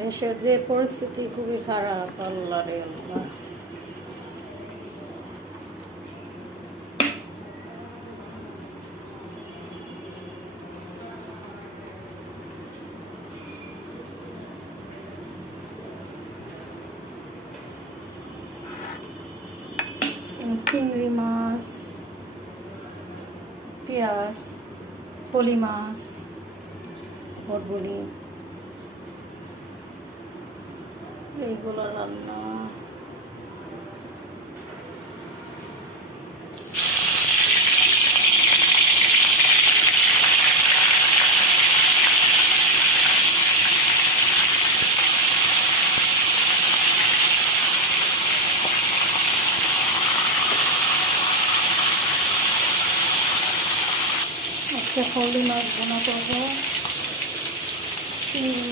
দেশের যে পরিস্থিতি খুবই খারাপ, আল্লাহ রে আল্লাহ। চিংড়ি মাছ, পেঁয়াজ, পলি মাছ, বটবড়ি, এইগুলো রান্না। আজকে পলি মাছ বোনা করবো।